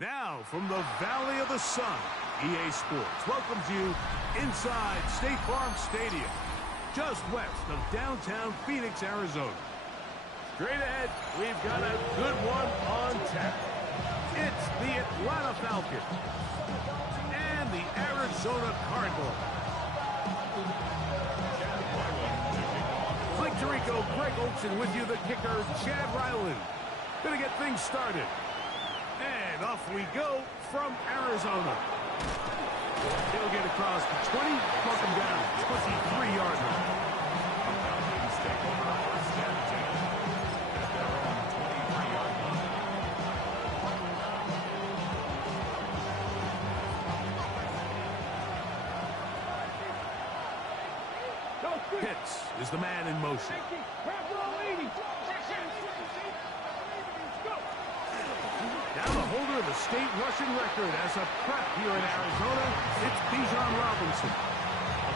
Now, from the Valley of the Sun, EA Sports welcomes you inside State Farm Stadium, just west of downtown Phoenix, Arizona. Straight ahead, we've got a good one on tap. It's the Atlanta Falcons and the Arizona Cardinals. Mike Tirico, Greg Olson with you, the kicker, Chad Ryland. Gonna get things started. And off we go from Arizona. He'll get across the 20, welcome down, 23-yard line. Pitts is the man in motion. Now the holder of the state rushing record as a prep here in Arizona, it's Bijan Robinson.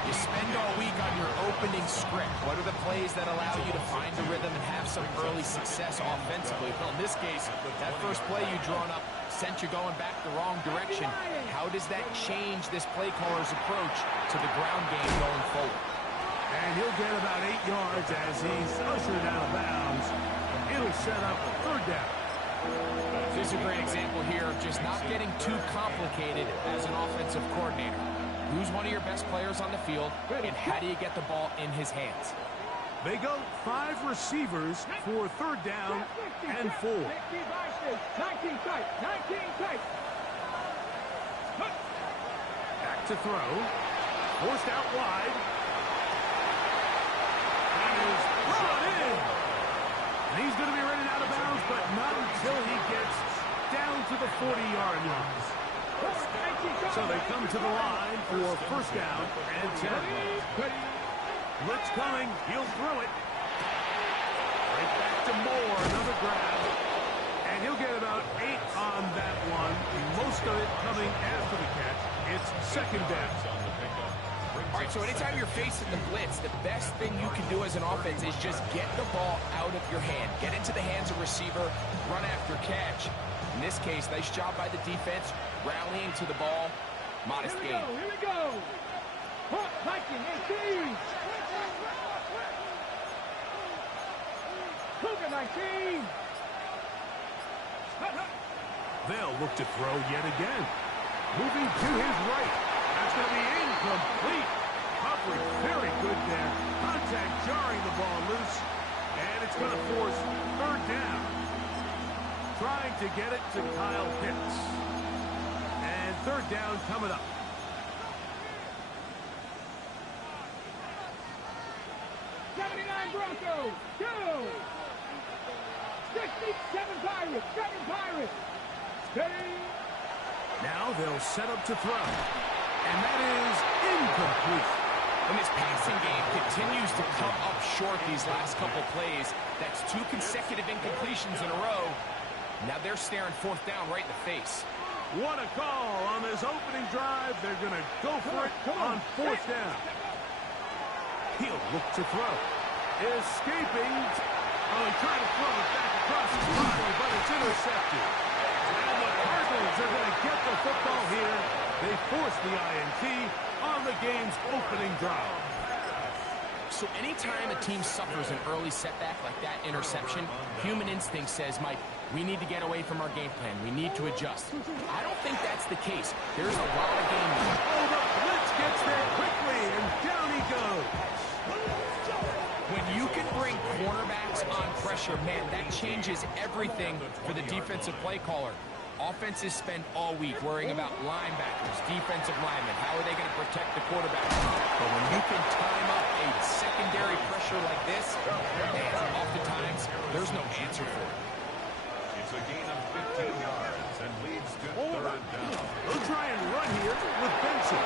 You spend all week on your opening script. What are the plays that allow you to find the rhythm and have some early success offensively? Well, in this case, that first play you drawn up sent you going back the wrong direction. How does that change this play caller's approach to the ground game going forward? And he'll get about 8 yards as he's ushered out of bounds. It'll set up a third down. This is a great example here of just not getting too complicated as an offensive coordinator. Who's one of your best players on the field, and how do you get the ball in his hands? They go 5 receivers for third down and 4. Back to throw. Forced out wide. Is brought in. And he's going to be running out of bounds, but not until he gets down to the 40-yard line. So they come to the line for first down and 10. Blitz coming. He'll throw it. Right back to Moore. Another grab. And he'll get about 8 on that one. Most of it coming after the catch. It's second down. All right, so anytime you're facing the blitz, the best thing you can do as an offense is just get the ball out of your hand. Get into the hands of receiver, run after catch. In this case, nice job by the defense, rallying to the ball. Modest gain. Here we go. Viking 18. Cougar 19. They'll look to throw yet again. Moving to his right. That's going to be incomplete. Coverage very good there. Contact jarring the ball loose. And it's going to force third down. Trying to get it to Kyle Pitts. And third down coming up. Broncos, go! 67 Pirates, 7 Pirates. Steady. Now they'll set up to throw. And that is incomplete. And this passing game continues to come up short these last couple plays. That's 2 consecutive incompletions in a row. Now they're staring fourth down right in the face. What a call on this opening drive. They're going to go for it on fourth down. He'll look to throw. Escaping. Oh, he tried to throw it back across his body, but it's intercepted. And the Cardinals are going to get the football here. They force the INT on the game's opening drive. So anytime a team suffers an early setback like that interception, human instinct says, Mike, we need to get away from our game plan. We need to adjust. I don't think that's the case. There's a lot of game left. Oh, the blitz gets there quickly, and down he goes. When you can bring cornerbacks on pressure, man, that changes everything for the defensive play caller. Offenses spend all week worrying about linebackers, defensive linemen. How are they going to protect the quarterback? But when you can time up a secondary pressure like this, man, oftentimes there's no answer for it. It's a gain of 15 yards and leads to third down. They'll try and run here with Benson.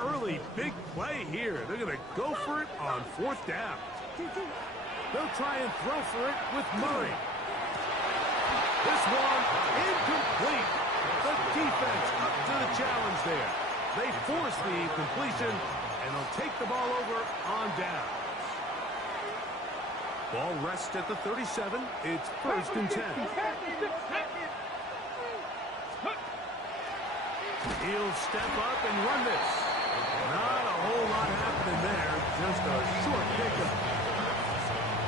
Early big play here. They're going to go for it on fourth down. They'll try and throw for it with Murray. This one incomplete. The defense up to the challenge there. They force the completion, And he'll take the ball over on down. Ball rests at the 37. It's 1st and 10. He'll step up and run this. Not a whole lot happening there. Just a short pickup.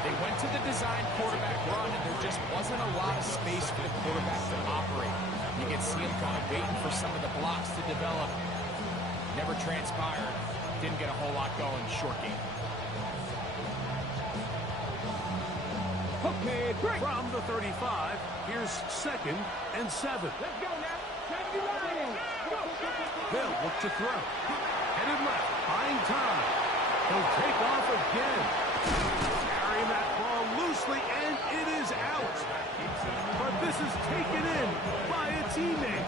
They went to the design quarterback run, and there just wasn't a lot of space for the quarterback to operate. You can see him kind of waiting for some of the blocks to develop. Never transpired. Didn't get a whole lot going. Short game. Okay, great. From the 35, here's 2nd and 7. Let's go now. Try to Lions. They'll look to throw. Headed left, buying time. He'll take off again. Carrying that ball loosely, and it is out. But this is taken in by a teammate.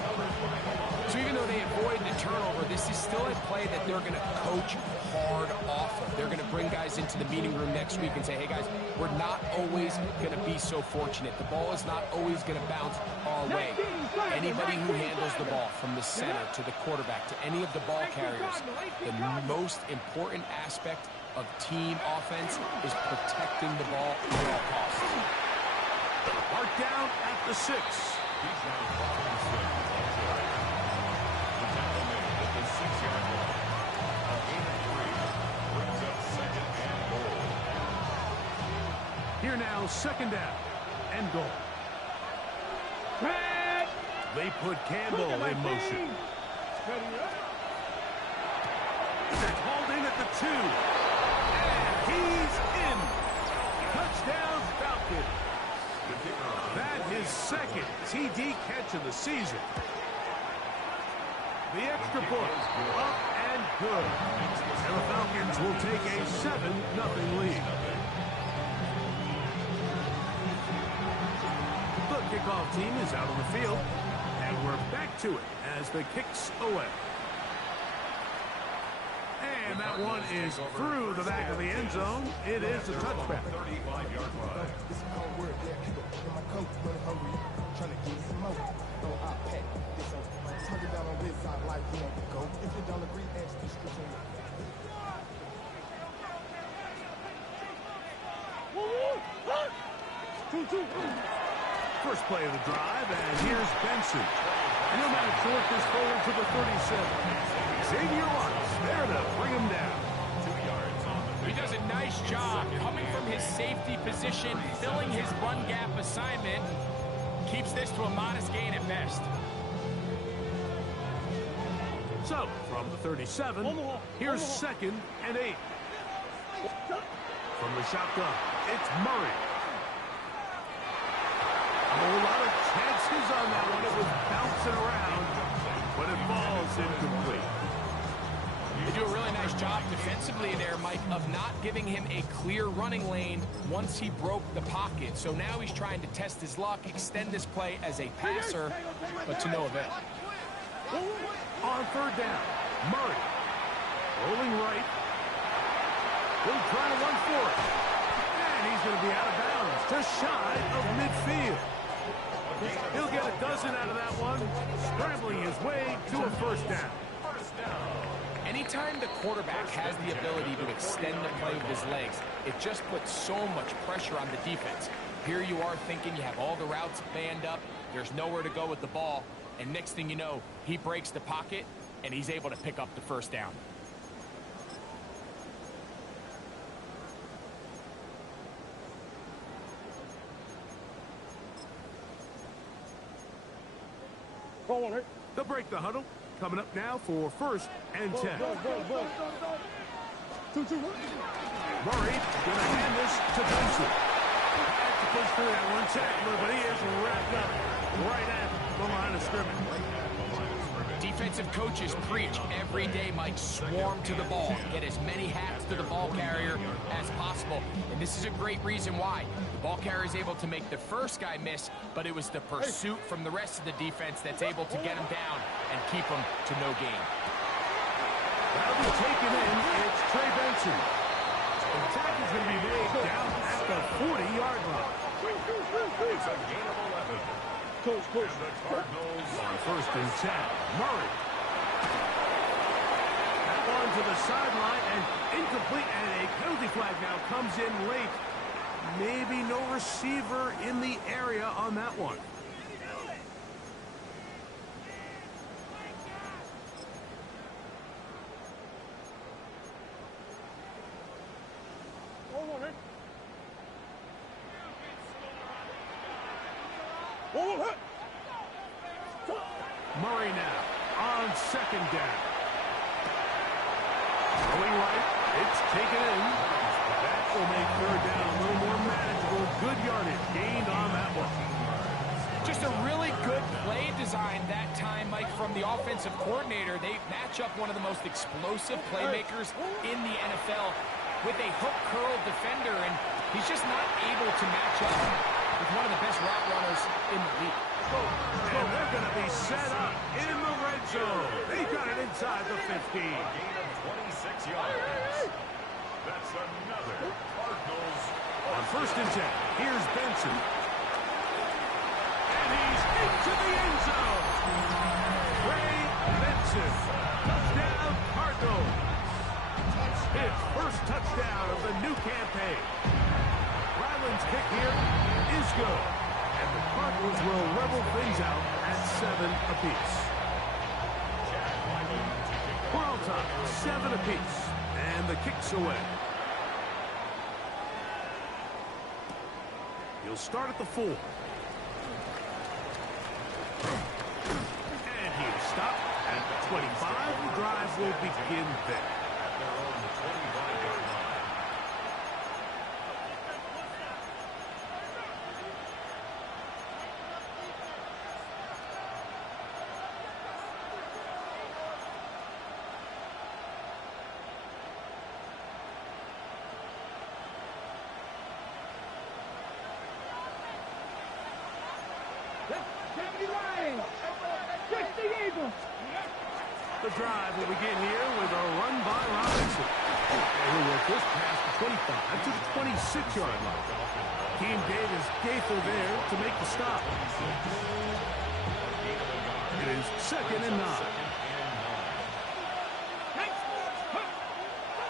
So even though they avoided the turnover, this is still a play that they're going to coach hard off of. They're going to bring guys into the meeting room next week and say, hey, guys, we're not always going to be so fortunate. The ball is not always going to bounce our way. Anybody who handles the ball from the center to the quarterback to any of the ball carriers, the most important aspect of team offense is protecting the ball at all costs. Mark down at the 6. Here now, 2nd down and goal. They put Campbell in motion. That's hauled in at the 2. And he's in. Touchdown, Falcons. That his 2nd TD catch of the season. The extra point, up and good. And the Falcons will take a 7-0 lead. The kickoff team is out on the field, and we're back to it as the kick's away. And that one is through the back of the end zone. It is a touchback. 35-yard line. First play of the drive, and here's Benson. And he'll manage to work this forward to the 37. Xavier Watts there to bring him down. 2 yards on the He does a nice job coming from his safety position, filling his run gap assignment. Keeps this to a modest gain at best. So, from the 37, here's 2nd and 8. From the shotgun, it's Murray. A whole lot of chances on that one. It was bouncing around, but it falls incomplete. They do a really nice job defensively there, Mike, of not giving him a clear running lane once he broke the pocket. So now he's trying to test his luck, extend this play as a passer, but to no avail. On 3rd down, Murray. Rolling right. He'll try to run for it. And he's going to be out of bounds, just shy of midfield. He'll get a dozen out of that one, scrambling his way to a 1st down. Anytime the quarterback has the ability to extend the play with his legs, it just puts so much pressure on the defense. Here you are thinking you have all the routes banned up, there's nowhere to go with the ball, and next thing you know, he breaks the pocket, and he's able to pick up the 1st down. They'll break the huddle. Coming up now for 1st and 10. Murray going to hand this to Benson. Had to push through that one tackler, but he is wrapped up right at the line of scrimmage. Defensive coaches preach every day, Mike, swarm to the ball. Get as many hats to the ball carrier as possible. And this is a great reason why. The ball carrier is able to make the first guy miss, but it was the pursuit from the rest of the defense that's able to get him down and keep him to no gain. That'll be taken in. It's Trey Benson. The tackle is going to be made down at the 40-yard line. It's a gain of 11. And the Cardinals on 1st and 10. Murray. That one to the sideline and incomplete, and a penalty flag now comes in late. Maybe no receiver in the area on that one. Murray now on second down. Going right, it's taken in. That will make third down a little more manageable. Good yardage gained on that one. Just a really good play design that time, Mike, from the offensive coordinator. They match up one of the most explosive playmakers in the NFL with a hook curl defender, and he's just not able to match up with one of the best route runners in the league. And they're going to be set up in the red zone. They got it inside the 50. A gain of 26 yards. That's another Cardinals. On first and 10, here's Benson. And he's into the end zone. Ray Benson. Touchdown, Cardinals. His first touchdown of the new campaign. Ryland's kick here is good. And the Cardinals will level things out at 7 apiece. We're on top, 7 apiece. And the kick's away. He'll start at the 4. And he'll stop at the 25. The drive will begin there. At their own 25-yard line. The drive will begin here with a run by Robinson. And he'll work this past the 25 to the 26-yard line. Team Davis Gaither there to make the stop. It is 2nd and 9.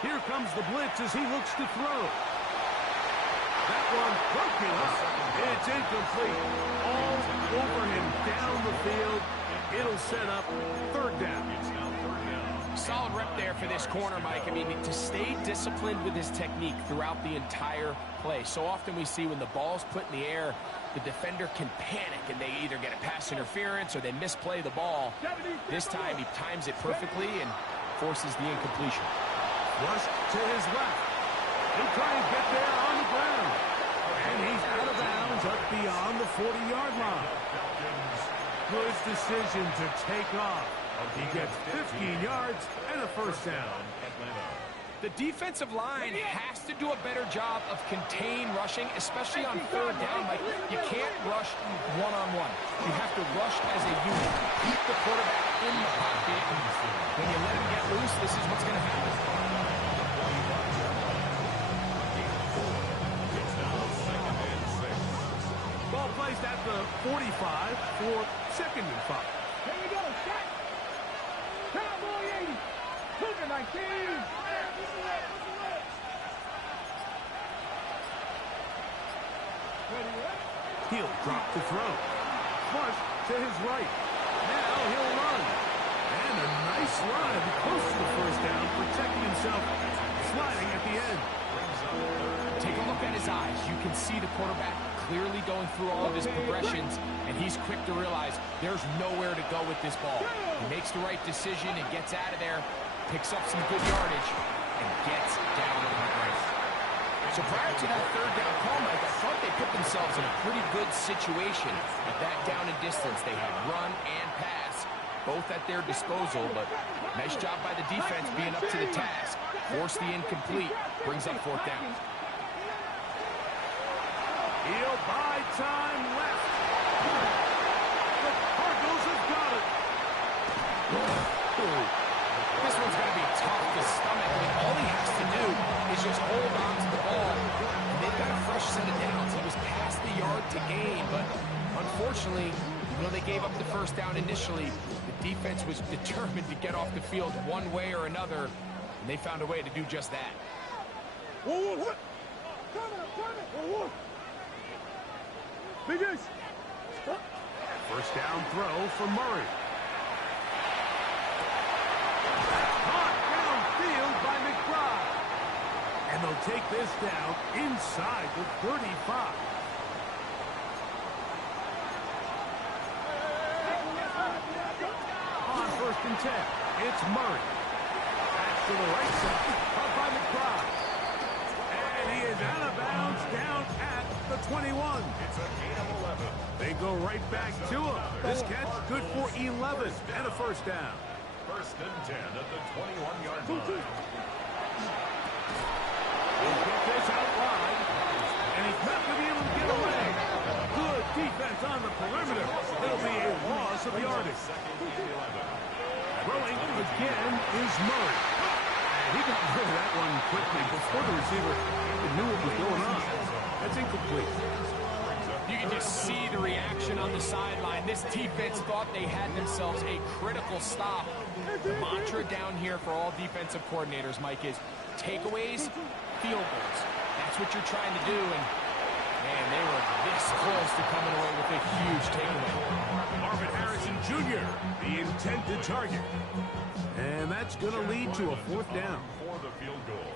Here comes the blitz as he looks to throw. That one broken up. It's incomplete. All over him down the field. It'll set up third down. Solid rep there for this corner, Mike. I mean, to stay disciplined with his technique throughout the entire play. So often we see when the ball's put in the air, the defender can panic and they either get a pass interference or they misplay the ball. This time he times it perfectly and forces the incompletion. Rush to his left. He'll try and get there on the ground. And he's out of bounds up beyond the 40-yard line. Good decision to take off. He gets 15 yards and a first down. The defensive line has to do a better job of contain rushing, especially on third down. Like, you can't rush one-on-one. You have to rush as a unit. Keep the quarterback in the pocket. When you let him get loose, this is what's going to happen. Ball placed at the 45 for 2nd and 5. Here we go, set. Cowboy 80. Cougar 19. He'll drop the throw. Flush to his right. Now he'll run. And a nice run close to the first down, protecting himself, sliding at the end. Take a look at his eyes. You can see the quarterback clearly going through all of his progressions, and he's quick to realize there's nowhere to go with this ball. He makes the right decision and gets out of there, picks up some good yardage, and gets down on the ground. So prior to that third down call, Mike, I thought they put themselves in a pretty good situation with that down and distance. They had run and pass, both at their disposal, but nice job by the defense being up to the task. Force the incomplete, brings up fourth down. He'll buy time left. The Cardinals have got it. This one's going to be tough to stomach. I mean, all he has to do is just hold on to the ball, and they've got a fresh set of downs. He was past the yard to gain, but unfortunately, even though they gave up the first down initially, the defense was determined to get off the field one way or another. And they found a way to do just that. First down throw for Murray. Caught downfield by McBride. And they'll take this down inside the 35. On 1st and 10, it's Murray. Back to the right side, caught by McBride. And he is out of bounds down at the 21. It's a gain of 11. They go right back to him. This catch good for 11 and a first down. 1st and 10 at the 21-yard line. He'll get this out wide, and he's not going to be able to get away. Good defense on the perimeter. It'll be a loss of yardage. Throwing again is Murray. And he got rid of that one quickly before the receiver even knew what was going on. That's incomplete. You can just see the reaction on the sideline. This defense thought they had themselves a critical stop. The mantra down here for all defensive coordinators, Mike, is takeaways, field goals. That's what you're trying to do, and man, they were this close to coming away with a huge takeaway. Marvin Harrison Jr., the intended target. And that's going to lead to a 4th down. For the field goal.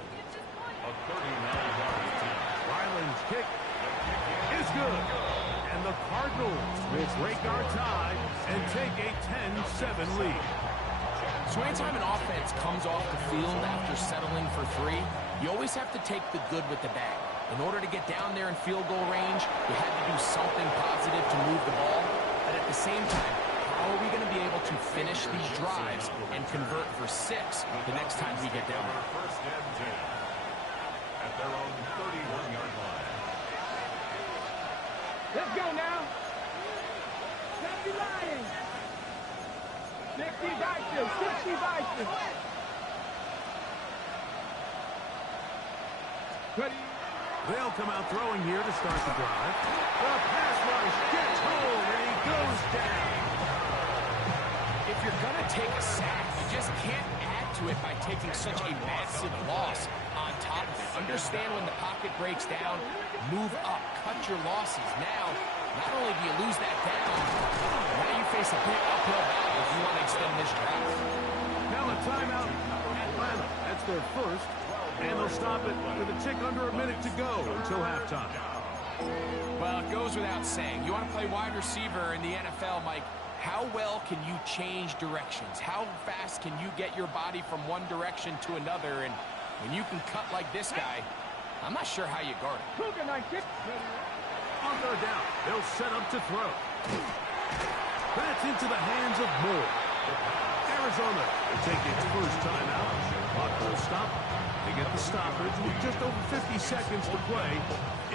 A 39-yard attempt. Ryland's kick is good. And the Cardinals will break our tie and take a 10-7 lead. So anytime an offense comes off the field after settling for 3, you always have to take the good with the bad. In order to get down there in field goal range, you had to do something positive to move the ball. But at the same time, how are we going to be able to finish these drives and convert for 6 the next time we get down there? 1st and 10 at their own 31-yard line. Let's go now. Let's be lying. 60 Vices. 60 Vices. Ready? They'll come out throwing here to start the drive. The pass rush gets home, and he goes down. If you're going to take a sack, you just can't add to it by taking such a massive loss on top of it. Understand when the pocket breaks down, move up, cut your losses. Now, not only do you lose that down, now you face a big uphill battle if you want to extend this drive. Now a timeout, Atlanta. That's their first. And they'll stop it with a tick under a minute to go until halftime. Well, it goes without saying. You want to play wide receiver in the NFL, Mike, how well can you change directions? How fast can you get your body from one direction to another? And when you can cut like this guy, I'm not sure how you guard it. On 3rd down, they'll set up to throw. That's into the hands of Moore. Arizona will take its first timeout. Clock will stop. They get the stoppage with just over 50 seconds to play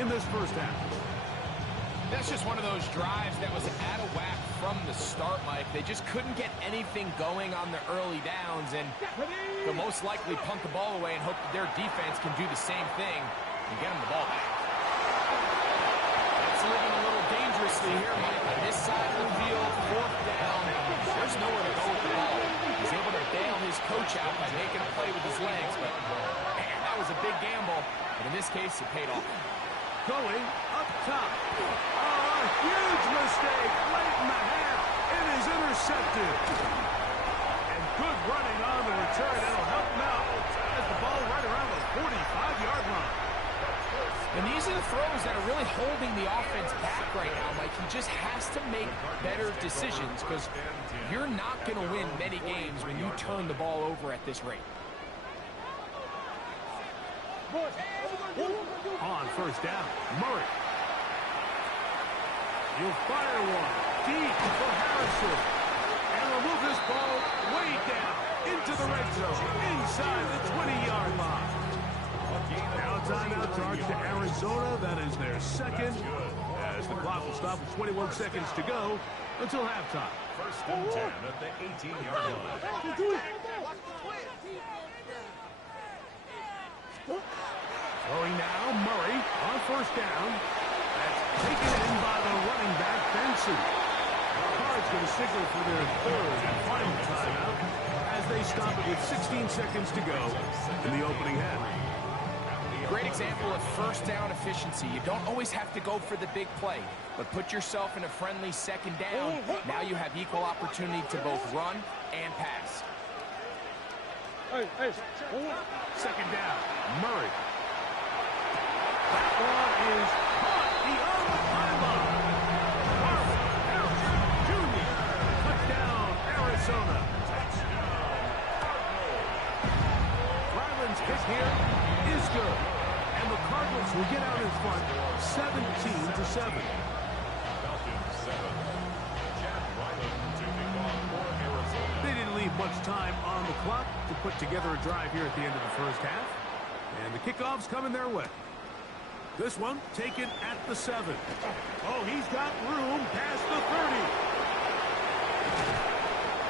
in this first half. That's just one of those drives that was out of whack from the start, Mike. They just couldn't get anything going on the early downs, and they'll most likely punt the ball away and hope that their defense can do the same thing and get them the ball back. It's living a little dangerously here, Mike. On this side of the field, 4th down. There's nowhere to go with the ball. He's able to bail his coach out by making a play with his legs, but man, that was a big gamble. But in this case, it paid off. Going up top. Oh, a huge mistake late in the half. It is intercepted. And good running on the return. It'll help him out as the ball right around the 45-yard line. And these are the throws that are really holding the offense back right now. Like, he just has to make better decisions because you're not going to win many games when you turn the ball over at this rate. On 1st down, Murray. He'll fire one deep for Harrison. And will move this ball way down into the red zone inside the 20-yard line. Now timeout charge to Arizona. That is their second. As the clock will stop with 21 seconds to go until halftime. 1st and 10 at the 18-yard line. Throwing now, Murray on 1st down. That's taken in by the running back, Benson. The Cards going to signal for their 3rd and final timeout as they stop it with 16 seconds to go in the opening half. Great example of first down efficiency. You don't always have to go for the big play, but put yourself in a friendly second down. Now you have equal opportunity to both run and pass. Second down, Murray. That ball is caught beyond the pylon. Junior, touchdown, Arizona. Ryland's kick here is good. And the Cardinals will get out in front 17-7. They didn't leave much time on the clock to put together a drive here at the end of the first half. And the kickoff's coming their way. This one taken at the 7. Oh, he's got room past the 30.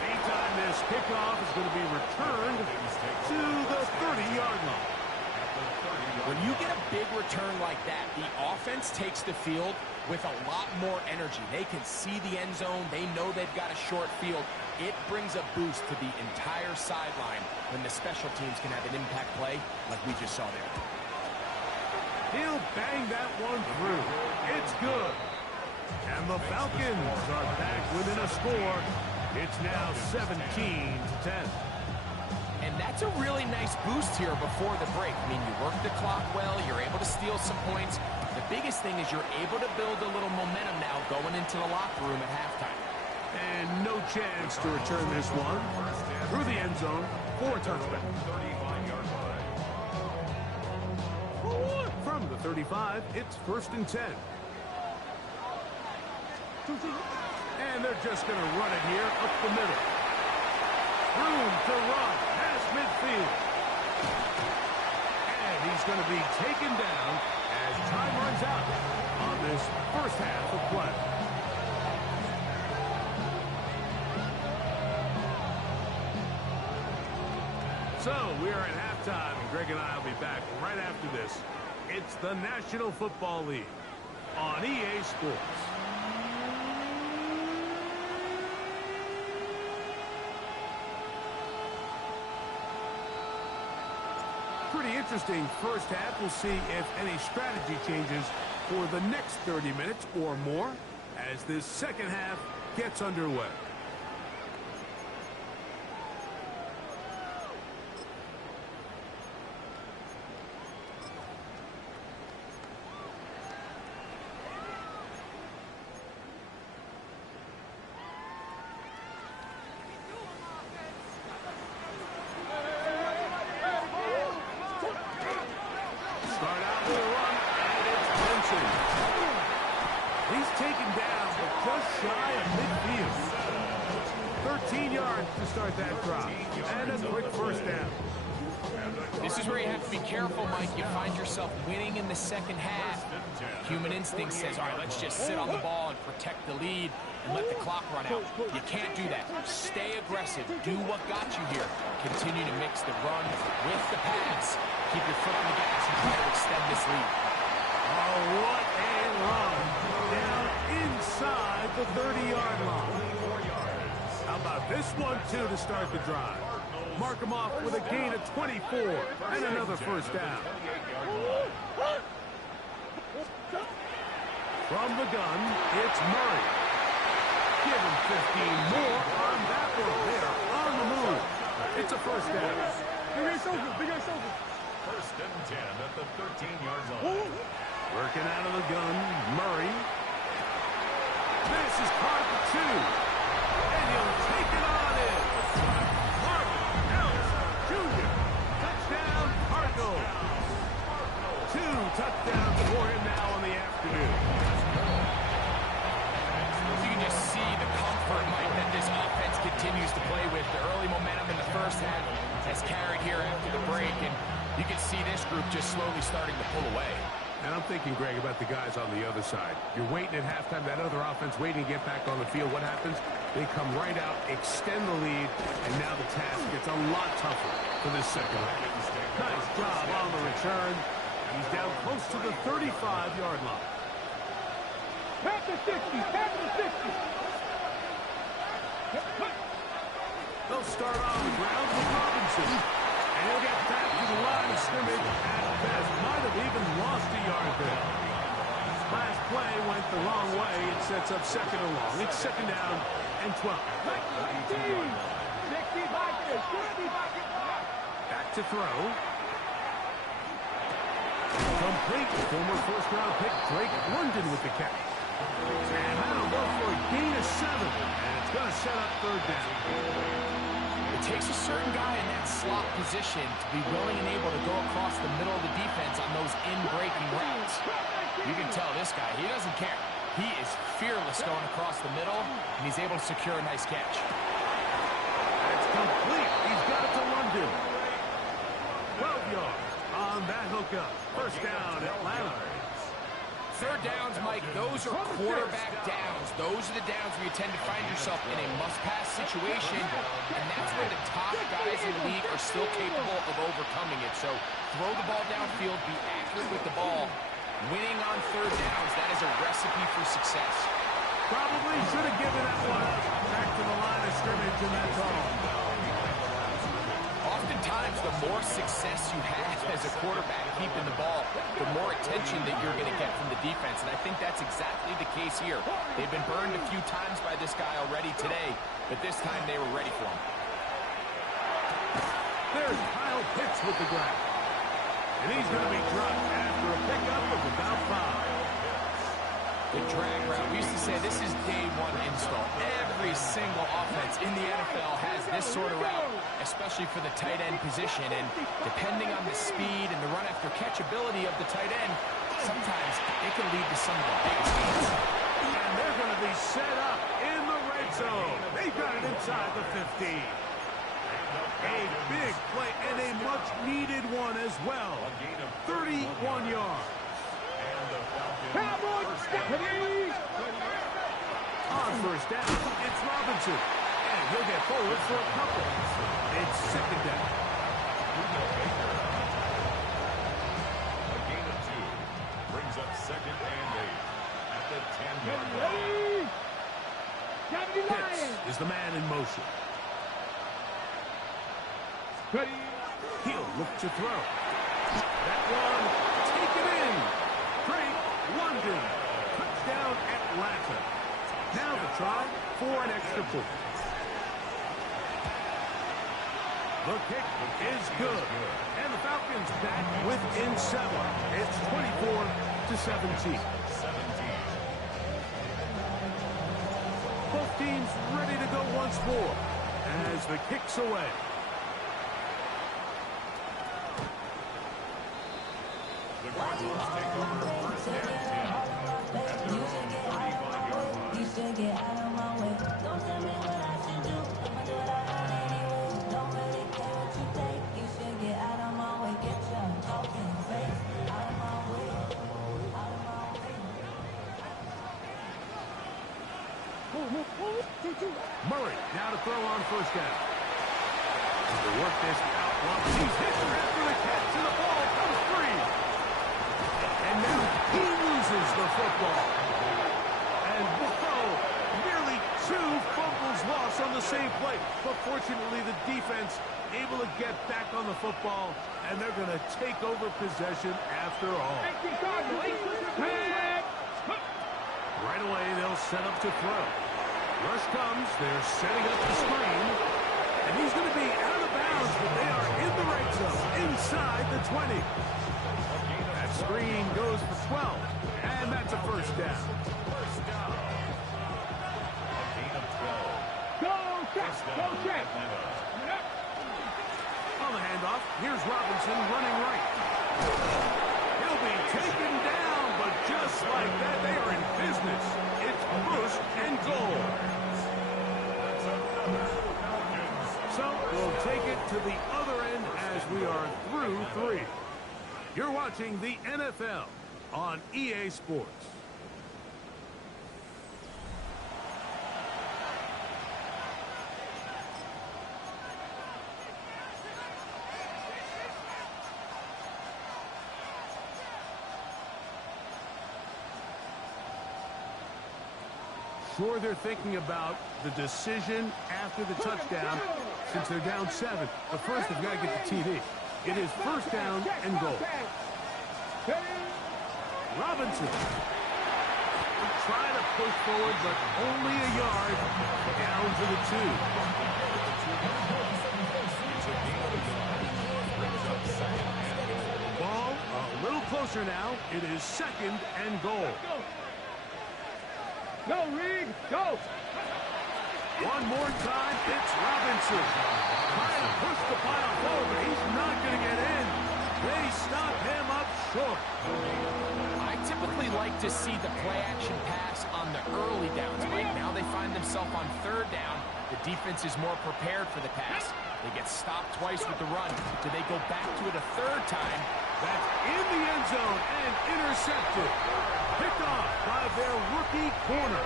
Meantime, this kickoff is going to be returned to the 30-yard line. When you get a big return like that, the offense takes the field with a lot more energy. They can see the end zone. They know they've got a short field. It brings a boost to the entire sideline when the special teams can have an impact play like we just saw there. He'll bang that one through. It's good. And the Falcons are back within a score. It's now 17-10. And that's a really nice boost here before the break. I mean, you work the clock well. You're able to steal some points. The biggest thing is you're able to build a little momentum now going into the locker room at halftime. And no chance to return this one through the end zone for a touchback. From the 35, it's 1st and 10. And they're just going to run it here up the middle. Room to run past midfield. And he's going to be taken down as time runs out on this first half of play. So we are at halftime, and Greg and I will be back right after this. It's the National Football League on EA Sports. Pretty interesting first half. We'll see if any strategy changes for the next 30 minutes or more as this second half gets underway. He's taken down, but just shy of midfield. 13 yards to start that drive. And a quick first down. This is where you have to be careful, Mike. You find yourself winning in the second half. Human instinct says, all right, let's just sit on the ball and protect the lead and let the clock run out. You can't do that. Stay aggressive. Do what got you here. Continue to mix the run with the pass. Keep your foot on the gas and try to extend this lead. Oh, what a run down inside the 30-yard line. How about this one, too, to start the drive? Mark him off with a gain of 24 and another first down. From the gun, it's Murray. Give him 15 more on that one. They're on the move. It's a first down. First and 10 at the 13-yard line. Working out of the gun, Murray. This is caught for 2. And he'll take it on in. Marvin Ellis Jr. Touchdown, Cardinals. 2 touchdowns for him now on the afternoon. You can just see the comfort, Mike, that this offense continues to play with. The early momentum in the first half has carried here after the break, and you can see this group just slowly starting to pull away. And I'm thinking, Greg, about the guys on the other side. You're waiting at halftime, that other offense waiting to get back on the field. What happens? They come right out, extend the lead, and now the task gets a lot tougher for this second half. Nice job on the return. He's down close to the 35-yard line. Tap the 60, tap the 60. They'll start on the ground with Robinson. And he'll get back to the line of scrimmage at best. Might have even lost a yard there. Last play went the wrong way. It sets up second and long. It's second down and 12. Back to throw. Complete. Former first-round pick Drake London with the catch. And that'll go for a gain of 7. And it's going to set up third down. It takes a certain guy in that slot position to be willing and able to go across the middle of the defense on those in-breaking routes. You can tell this guy, he doesn't care. He is fearless going across the middle, and he's able to secure a nice catch. That's complete. He's got it to London. 12 yards on that hookup. First down, Atlanta. Third downs, Mike, those are quarterback downs. Those are the downs where you tend to find yourself in a must-pass situation, and that's where the top guys in the league are still capable of overcoming it. So throw the ball downfield, be accurate with the ball. Winning on third downs, that is a recipe for success. Probably should have given that one up. Back to the line of scrimmage, and that's all. Oftentimes, the more success you have as a quarterback keeping the ball, the more attention that you're going to get from the defense. And I think that's exactly the case here. They've been burned a few times by this guy already today, but this time they were ready for him. There's Kyle Pitts with the grab. And he's going to be dropped after a pickup of about 5. The drag route. We used to say this is day one install. Every single offense in the NFL has this sort of route, especially for the tight end position. And depending on the speed and the run after catch ability of the tight end, sometimes it can lead to some of the biggest gains. And they're going to be set up in the red zone. They've got it inside the 15. A big play and a much-needed one as well. 31 yards. Cowboys, Stephanie! On first down, it's Robinson. And he'll get forward for a couple. It's second down. A gain of 2 brings up second and 8 at the 10-yard line. Pitts is the man in motion. He'll look to throw. That one taken in. Drake London. Touchdown Atlanta. Now the try for an extra point. The kick is good. And the Falcons back within 7. It's 24-17. Both teams ready to go once more as the kick's away. The Cardinals take over first and 10 at their own 35-yard line. You should get out of my way. Don't tell me what I should do. I'ma do what I want anyway. Don't really care what you think. You should get out of my way. Get your talking face out of my way. Out of my way. Murray now to throw on first down. To work this out once he's hit after the catch, and the ball comes free. And now he loses the football. And whoa, nearly 2 fumbles lost on the same play. But fortunately, the defense able to get back on the football, and they're going to take over possession after all. Right away, they'll set up to throw. Rush comes. They're setting up the screen. And he's going to be out of bounds, but they are in the red zone, inside the 20. That screen goes for 12, and that's a first down. A gain of 12. Go, check, go, check. On the handoff, here's Robinson running right. He'll be taken down, but just like that, they are in business. It's first and goal. That's another Falcons. So we'll take it to the other end as we are through 3. You're watching the NFL on EA Sports. Sure, they're thinking about the decision after the touchdown since they're down 7. But first, they've got to get the TD. It is first down and goal. Robinson. Trying to push forward, but only a yard down to the 2. Ball a little closer now. It is second and goal. Go, Reed, go! One more time, it's Robinson. Trying to push the pile forward, but he's not going to get in. They stop him up short. I typically like to see the play-action pass on the early downs, Mike. Now they find themselves on third down. The defense is more prepared for the pass. They get stopped twice with the run. Do they go back to it a third time? That's in the end zone and intercepted. Picked off by their rookie corner.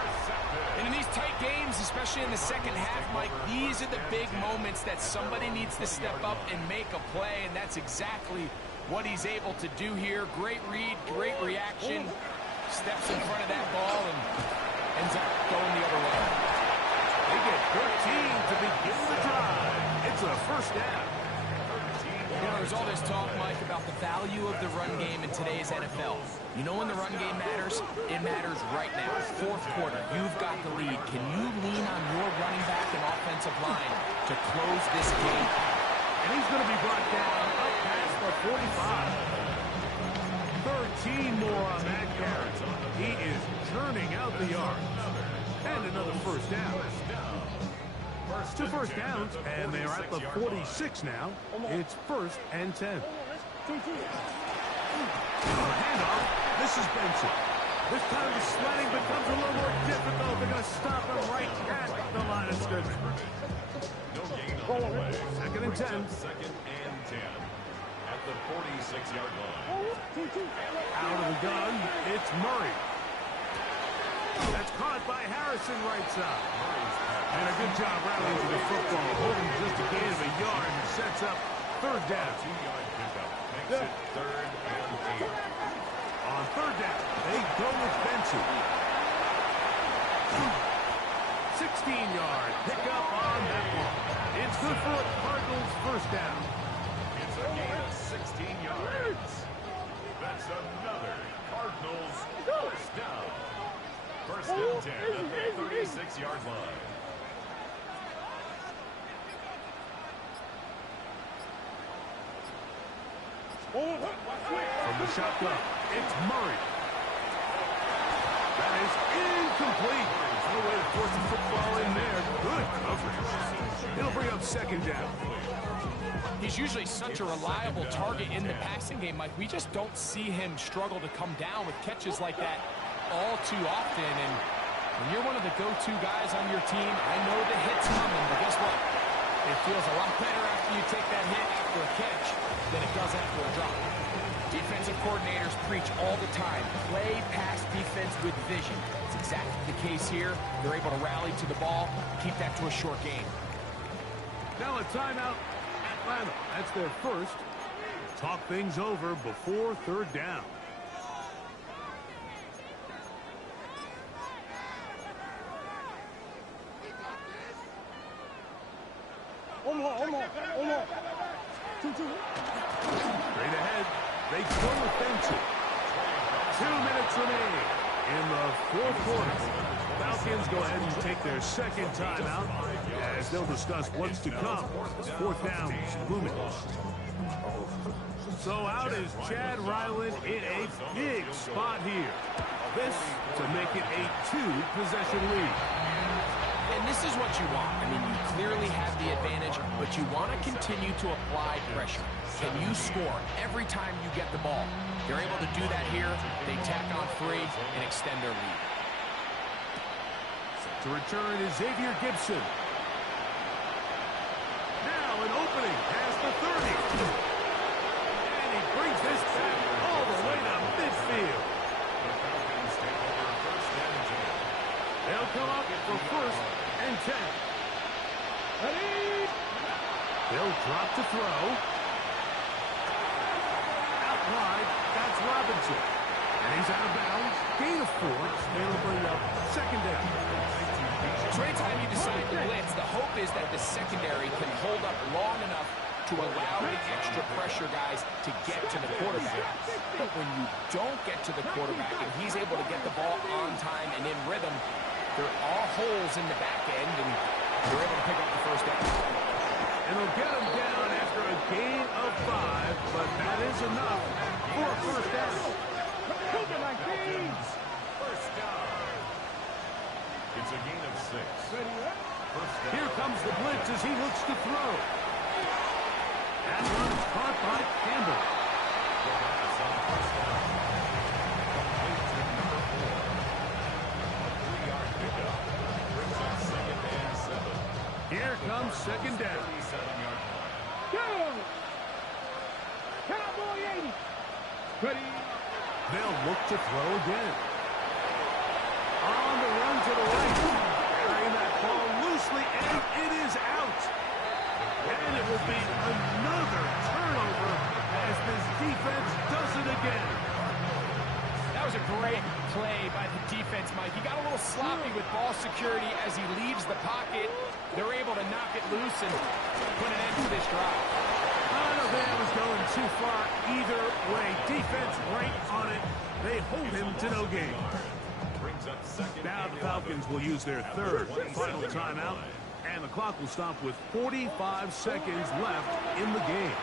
And in these tight games, especially in the second half, Mike, these are the big moments that somebody needs to step up and make a play, and that's exactly what he's able to do here. Great read, great reaction. Steps in front of that ball and ends up going the other way. They get 13 to begin the drive. It's a first down. You know, there's all this talk, Mike, about the value of the run game in today's NFL. You know when the run game matters? It matters right now. Fourth quarter, you've got the lead. Can you lean on your running back and offensive line to close this game? And he's going to be brought down up past the 45. 13 more on that carry. He is churning out the yards. And another first down. 2 first downs, and they are at the 46 now. It's first and 10. Handoff. This is Benson. This time the sledding becomes a little more difficult. They're going to stop him right at the line of scrimmage. Second and 10. Second and 10 at the 46-yard line. Out of the gun, it's Murray. That's caught by Harrison right side. And a good job rallying to the football. Holding just a gain of a yard and sets up third down. 2-yard pickup makes it third and 8. On third down, they go with Benson. 16-yard pickup on that one. It's good for a Cardinals first down. It's a gain of 16 yards. That's another Cardinals first down. First and 10 at the 36-yard line. From the shotgun, it's Murray. That is incomplete. No way to force the football in there. Good coverage. It'll bring up second down. He's usually such a reliable target in the passing game, Mike. We just don't see him struggle to come down with catches like that all too often. And when you're one of the go-to guys on your team, I know the hit's coming, but guess what? It feels a lot better after you take that hit after a catch than it does after a drop. Defensive coordinators preach all the time, play pass defense with vision. It's exactly the case here. They're able to rally to the ball, keep that to a short game. Now a timeout, Atlanta. That's their first. Talk things over before third down. Straight ahead, they go with Benson. 2 minutes remaining in the fourth quarter. Falcons go ahead and take their second timeout as they'll discuss what's to come. Fourth down looming. So out is Chad Ryland in a big spot here. This to make it a 2-possession lead. And this is what you want. I mean, you clearly have the advantage, but you want to continue to apply pressure. Can you score every time you get the ball? They're able to do that here. They tack on 3 and extend their lead. To return is Xavier Gibson. Now an opening past the 30. And he brings this back all the way to midfield. They'll come up for first and 10. They'll drop to throw. Out wide, that's Robinson. And he's out of bounds. Gain of 4. They'll bring up second down. So anytime you decide to blitz, the hope is that the secondary can hold up long enough to allow the extra pressure guys to get to the quarterback. But when you don't get to the quarterback and he's able to get the ball on time and in rhythm, there are holes in the back end, and they're able to pick up the first down. And they'll get him down after a gain of 5, but that is enough for a first down. First down. It's a gain of 6. First down. Here comes the blitz as he looks to throw. That one is caught by Campbell. The pass on first down. Complete to number 4. A 3-yard pickup. Brings up 2nd and 7. Here comes second down. 37-yard line. Go! Cowboy 80. Ready? They'll look to throw again. On the run to the right. Carrying that ball loosely, and it is out. And it will be another turnover as this defense does it again. That was a great play by the defense, Mike. He got a little sloppy with ball security as he leaves the pocket. They're able to knock it loose and put an end to this drive. I don't think that was going too far either way. Defense right on it. They hold him to no gain. Brings up 2nd Now and the Falcons will use their third final timeout, and the clock will stop with 45 seconds left in the game.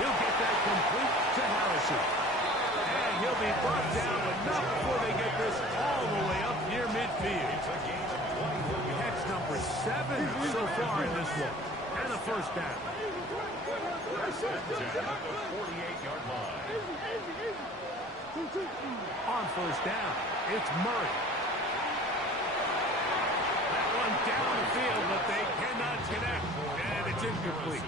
He'll get that complete to Harrison. And he'll be brought down, but not before they get this all the way up near midfield. It's a gain of 21 yards. That's number 7 so far in this one. And a first down. First and 10 at the 48-yard line. On first down, it's Murray. That one down the field, but they cannot connect. And it's incomplete.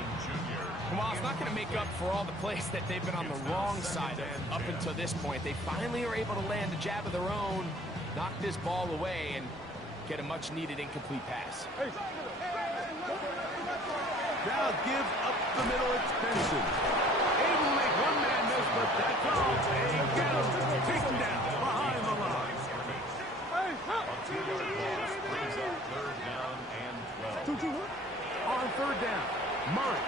Well, it's not going to make up for all the plays that they've been on the wrong side of up until this point. They finally are able to land a jab of their own, knock this ball away, and get a much-needed incomplete pass. Now give up the middle, it's Benson. Able to make one man miss, but that's all. They get him, take him down behind the line. A 2-yard loss brings up 3rd down and 12. On third down, Murray.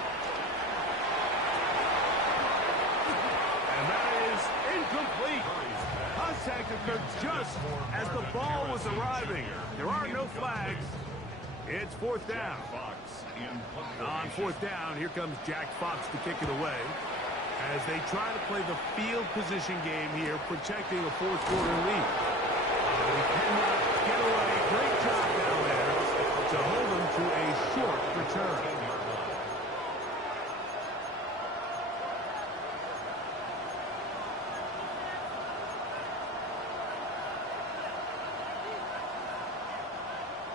And that is incomplete. Contact occurred just as the ball was arriving. There are no flags. It's 4th down. On 4th down, here comes Jack Fox to kick it away as they try to play the field position game here, protecting a 4th-quarter lead. They cannot get away. Great job down there to hold them to a short return.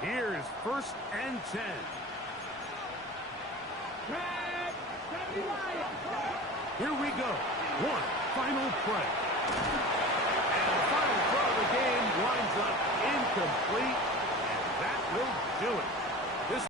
Here is 1st and 10. Here we go. One final play. And the final throw of the game winds up incomplete. And that will do it.